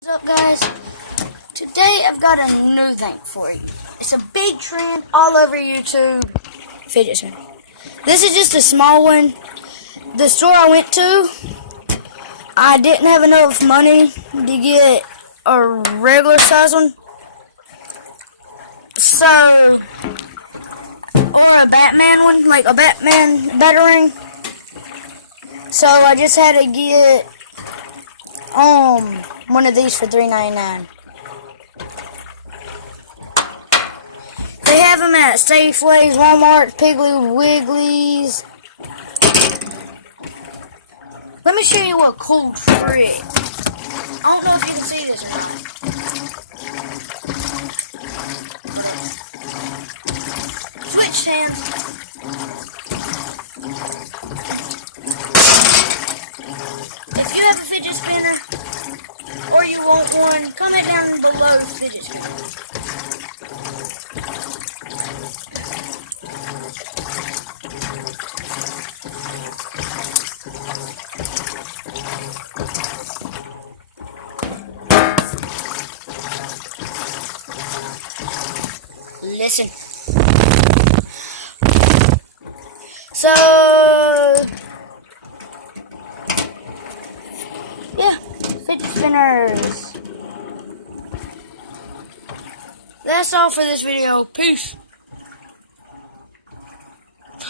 What's up, guys? Today I've got a new thing for you. It's a big trend all over YouTube. Fidget spinner. This is just a small one. The store I went to, I didn't have enough money to get a regular size one. So, or a Batman one, like a Batman Batarang. So I just had to get one of these for $3.99. They have them at Safeways, Walmart, Piggly Wigglies. Let me show you what cool trick. I don't know if you can see this or not. Switch stands. If you have a fidget spinner or you want one, comment down below fidget spinner. Listen. So, yeah, fidget spinners. That's all for this video. Peace.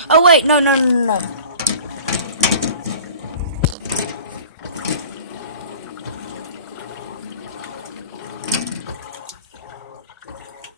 Oh wait, no.